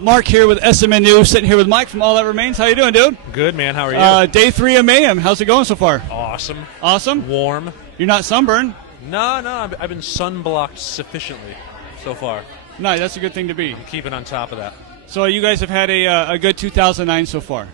Mark here with SMNnews, sitting here with Mike from All That Remains. How you doing, dude? Good, man. How are you? Day 3 of Mayhem. How's it going so far? Awesome. Awesome? Warm. You're not sunburned? No, I've been sunblocked sufficiently so far. No, that's a good thing to be. I'm keeping on top of that. So you guys have had a good 2009 so far.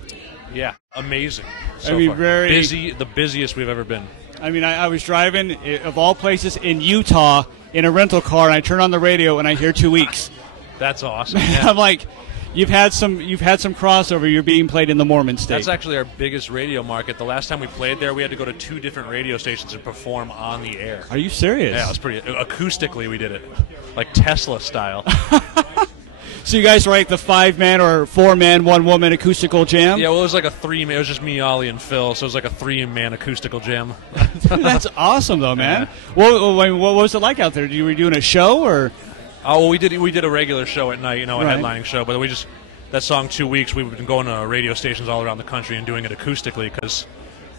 Yeah, amazing. So I mean, far. very busy, the busiest we've ever been. I mean, I was driving, of all places, in Utah in a rental car, and I turn on the radio and I hear 2 weeks. That's awesome. Yeah. I'm like, you've had some crossover. You're being played in the Mormon state. That's actually our biggest radio market. The last time we played there, we had to go to 2 different radio stations and perform on the air. Are you serious? Yeah, it was pretty acoustically. We did it, like Tesla style. So you guys were like the 5-man or 4-man, 1-woman acoustical jam? Yeah, well, it was like a 3-man. It was just me, Ollie, and Phil, so it was like a 3-man acoustical jam. That's awesome, though, man. Yeah. What was it like out there? Were you doing a show or? Oh, well, we did a regular show at night, a Right. headlining show. But that song 2 weeks. We've been going to radio stations all around the country and doing it acoustically because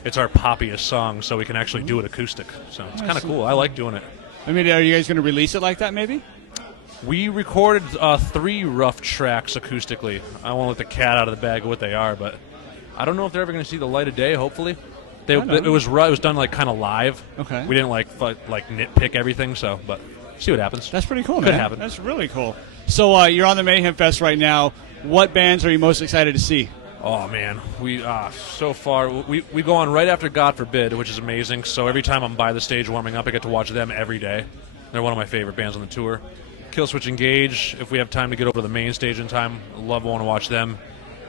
it's our poppiest song, so we can actually do it acoustic. So it's kind of cool. I like doing it. I mean, are you guys going to release it like that, maybe? We recorded 3 rough tracks acoustically. I won't let the cat out of the bag of what they are, but I don't know if they're ever going to see the light of day. Hopefully, it was done like kind of live. Okay. We didn't like nitpick everything, so but see what happens. That's pretty cool, man. Could happen. That's really cool. So you're on the Mayhem Fest right now. What bands are you most excited to see? Oh man, we so far we go on right after God Forbid, which is amazing. So every time I'm by the stage warming up, I get to watch them every day. They're one of my favorite bands on the tour. Killswitch Engage, if we have time to get over to the main stage in time, want to watch them.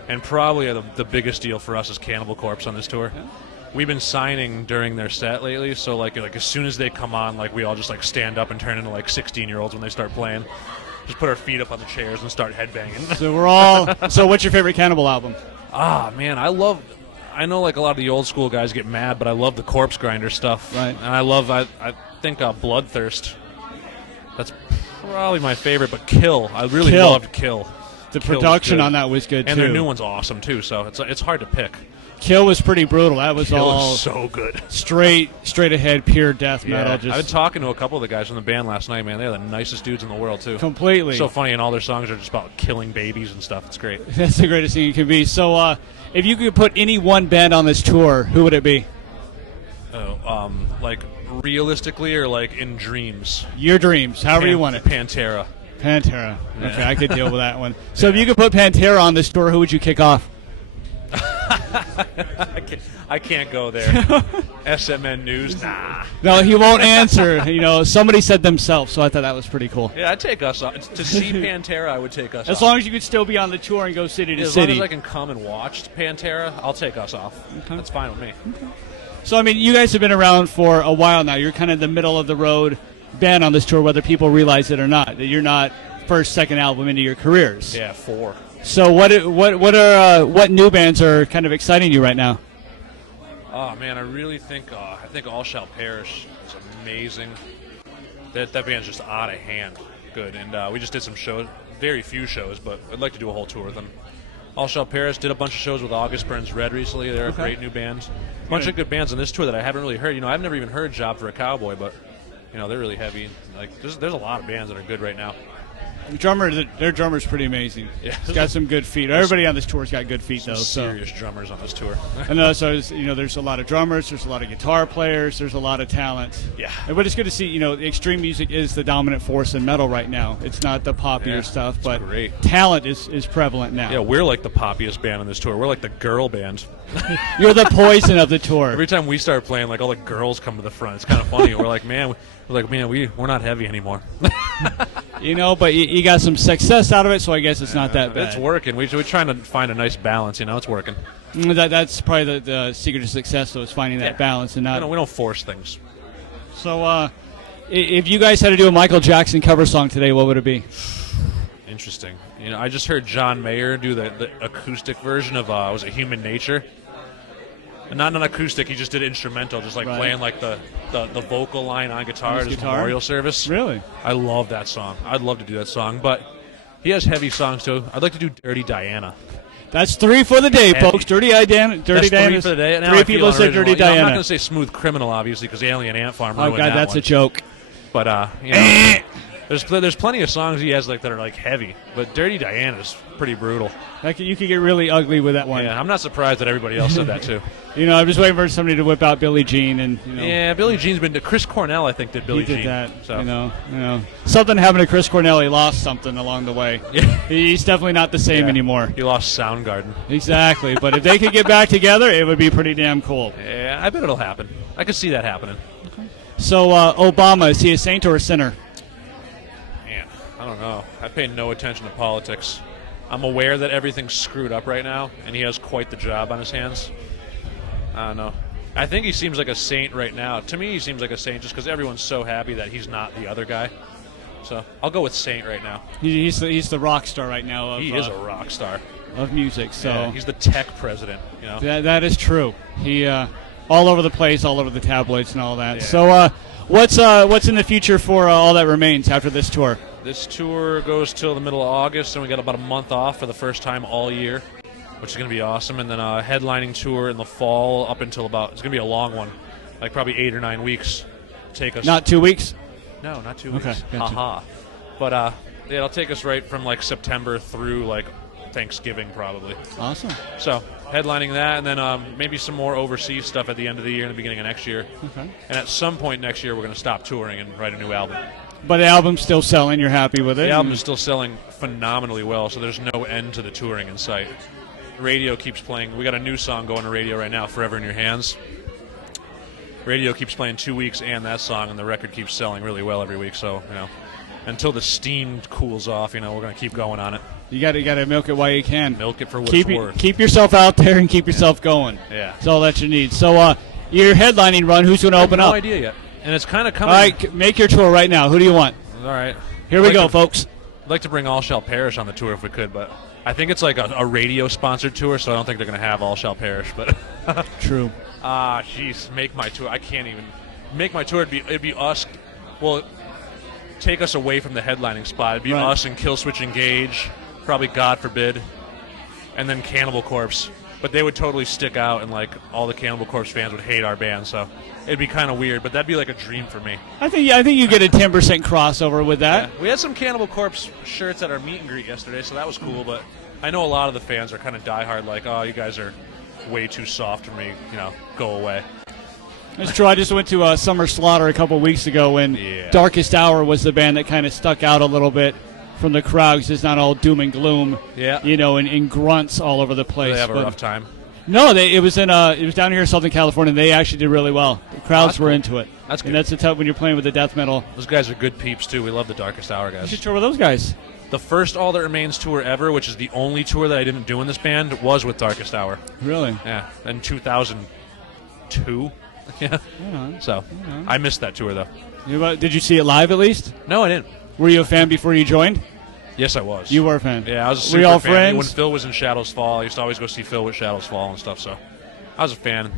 And probably the biggest deal for us is Cannibal Corpse on this tour. Yeah. We've been signing during their set lately, so like as soon as they come on, we all just stand up and turn into 16-year-olds when they start playing. Just put our feet up on the chairs and start headbanging. So what's your favorite Cannibal album? Man, I know a lot of the old school guys get mad, but I love the Corpse Grinder stuff. Right. And I think Bloodthirst. That's probably my favorite, but Kill. I really loved Kill. The production on that was good, too. And their new one's awesome, too, so it's hard to pick. Kill was pretty brutal. That was all so good. Straight ahead, pure death metal. I've been talking to a couple of the guys from the band last night, man. They're the nicest dudes in the world, too. Completely. So funny, and all their songs are just about killing babies and stuff. It's great. That's the greatest thing you can be. So if you could put any one band on this tour, who would it be? Realistically or in dreams? Your dreams, however you want it. Pantera. Pantera. Okay, I could deal with that one. So if you could put Pantera on this tour, who would you kick off? I can't go there. SMNnews, nah. No, he won't answer. Somebody said themselves, so I thought that was pretty cool. Yeah, I'd take us off. To see Pantera, I would take us off. As long as you could still be on the tour and go city to city. As long as I can come and watch Pantera, I'll take us off. Okay. That's fine with me. Okay. So, I mean, you guys have been around for a while now. You're kind of the middle-of-the-road band on this tour, whether people realize it or not, that you're not first, second album into your careers. Yeah, 4. So what new bands are kind of exciting you right now? Oh, man, I really think All Shall Perish is amazing. That band's just out of hand good. And we just did some shows, very few shows, but I'd like to do a whole tour with them. All Shall Perish, did a bunch of shows with August Burns Red recently. They're a great new band. A bunch of good bands on this tour that I haven't really heard. I've never even heard Job for a Cowboy, but they're really heavy. There's a lot of bands that are good right now. Their drummer's pretty amazing. Yeah. He's got some good feet. Everybody on this tour's got good feet, though. Serious drummers on this tour. And there's a lot of drummers, there's a lot of guitar players, there's a lot of talent. Yeah. But it's good to see, extreme music is the dominant force in metal right now. It's not the poppier stuff, but talent is prevalent now. Yeah, we're like the poppiest band on this tour. We're like the girl band. You're the Poison of the tour. Every time we start playing, all the girls come to the front. It's kind of funny. We're like, we're not heavy anymore. But you got some success out of it, so I guess it's not that bad. It's working. We're trying to find a nice balance. It's working. That's probably the secret to success, though, is finding that balance and not. We don't force things. So, if you guys had to do a Michael Jackson cover song today, what would it be? Interesting. I just heard John Mayer do the acoustic version of was it Human Nature? And not an acoustic, he just did instrumental, just playing the vocal line on guitar at his memorial service. Really? I love that song. I'd love to do that song, but he has heavy songs too. I'd like to do Dirty Diana. That's 3 for the day, folks. Dirty Diana. Dirty Diana. 3 for the day. Now 3 people said Dirty Diana. I'm not going to say Smooth Criminal, obviously, because Alien Ant Farm ruined that one. Oh, God, that's a joke. But, There's plenty of songs he has like that are like heavy, but Dirty Diana's pretty brutal. You could get really ugly with that one. Yeah, I'm not surprised that everybody else said that too. I'm just waiting for somebody to whip out Billie Jean and Yeah, Billie Jean's been to Chris Cornell. I think did Billie Jean. He did that. So. Something happened to Chris Cornell. He lost something along the way. Yeah. He's definitely not the same anymore. He lost Soundgarden. Exactly, but if they could get back together, it would be pretty damn cool. Yeah, I bet it'll happen. I could see that happening. Okay. So Obama, is he a saint or a sinner? I don't know. I pay no attention to politics. I'm aware that everything's screwed up right now, and he has quite the job on his hands. I don't know. I think he seems like a saint right now. To me, he seems like a saint just because everyone's so happy that he's not the other guy. So I'll go with saint right now. He's the rock star right now. He is a rock star of music. So yeah, he's the tech president. That is true. He all over the place, all over the tabloids and all that. Yeah. So what's in the future for All That Remains after this tour? This tour goes till the middle of August, and we got about a month off for the first time all year, which is going to be awesome. And then a headlining tour in the fall up until it's going to be a long one, like probably 8 or 9 weeks. Take us. Not 2 weeks? No, not 2 weeks. Okay, gotcha. Haha. But it'll take us right from like September through like Thanksgiving probably. Awesome. So headlining that, and then maybe some more overseas stuff at the end of the year and the beginning of next year. Okay. And at some point next year, we're going to stop touring and write a new album. But the album's still selling. You're happy with it? The album is still selling phenomenally well, so there's no end to the touring in sight. Radio keeps playing. We got a new song going to radio right now, Forever in Your Hands. Radio keeps playing 2 weeks and that song, and the record keeps selling really well every week. So, until the steam cools off, we're going to keep going on it. You got to milk it while you can. Milk it for what it's worth. Keep yourself out there and keep yourself going. Yeah. That's all that you need. So, your headlining run, who's going to open up? No idea yet. And it's kind of coming. All right, make your tour right now. Who do you want? All right. Here we go, folks. I'd like to bring All Shall Perish on the tour if we could, but I think it's like a radio-sponsored tour, so I don't think they're going to have All Shall Perish. But True. Jeez, make my tour. I can't even make my tour. It'd be us. Well, take us away from the headlining spot. It'd be us and Killswitch Engage, probably God forbid, and then Cannibal Corpse. But they would totally stick out, and like all the Cannibal Corpse fans would hate our band, so it'd be kind of weird. But that'd be like a dream for me. I think you get a 10% crossover with that. Yeah. We had some Cannibal Corpse shirts at our meet and greet yesterday, so that was cool. But I know a lot of the fans are kind of diehard, like, oh, you guys are way too soft for me. Go away. That's true. I just went to Summer Slaughter a couple weeks ago, and Darkest Hour was the band that kind of stuck out a little bit from the crowd, because it's not all doom and gloom, and grunts all over the place. They have a rough time. No, it was down here in Southern California, and they actually did really well. The crowds were into it. That's good. And that's the tough when you're playing with the death metal. Those guys are good peeps too. We love the Darkest Hour guys. You should tour with those guys. The first All That Remains tour ever, which is the only tour that I didn't do in this band, was with Darkest Hour. Really? Yeah, in 2002. Yeah. So I missed that tour though. Did you see it live at least? No, I didn't. Were you a fan before you joined? Yes, I was. You were a fan? Yeah, I was a super Were you all fan. friends? When Phil was in Shadows Fall, I used to always go see Phil with Shadows Fall and stuff, so I was a fan.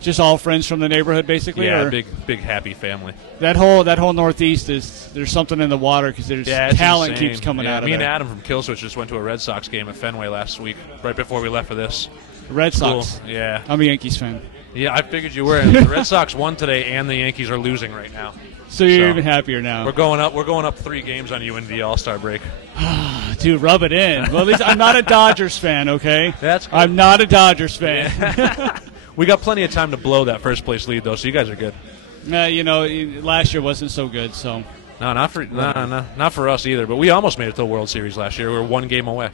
Just all friends from the neighborhood, basically? Yeah, or? big happy family. That whole Northeast there's something in the water, because there's talent insane. keeps coming out of me there. and Adam from Killswitch just went to a Red Sox game at Fenway last week, right before we left for this. Red Sox? Cool. Yeah. I'm a Yankees fan. Yeah, I figured you were. The Red Sox won today, and the Yankees are losing right now. So you're even happier now. We're going up 3 games on you in the All-Star break. Dude, rub it in. Well, at least I'm not a Dodgers fan, okay? That's good. I'm not a Dodgers fan. Yeah. We got plenty of time to blow that first place lead, though, so you guys are good. Last year wasn't so good, so. No, not for us either. But we almost made it to the World Series last year. We were 1 game away.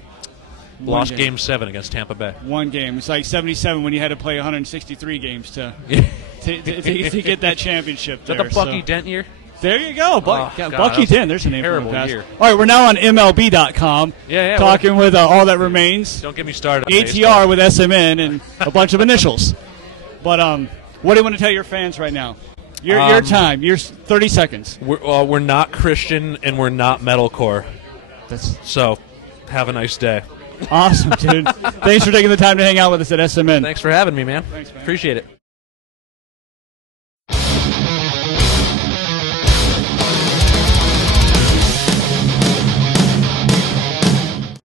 Lost game 7 against Tampa Bay. 1 game. It's like 77 when you had to play 163 games to get that championship. Is that the Bucky Dent year? There you go. Bucky Dent. There's a name for the year. All right, we're now on MLB.com. Talking with All That Remains. Don't get me started. ATR with SMN and a bunch of initials. But what do you want to tell your fans right now? Your time. Your 30 seconds. We're not Christian and we're not metalcore. So, have a nice day. Awesome, dude. Thanks for taking the time to hang out with us at SMN. Thanks for having me, man. Thanks, man. Appreciate it.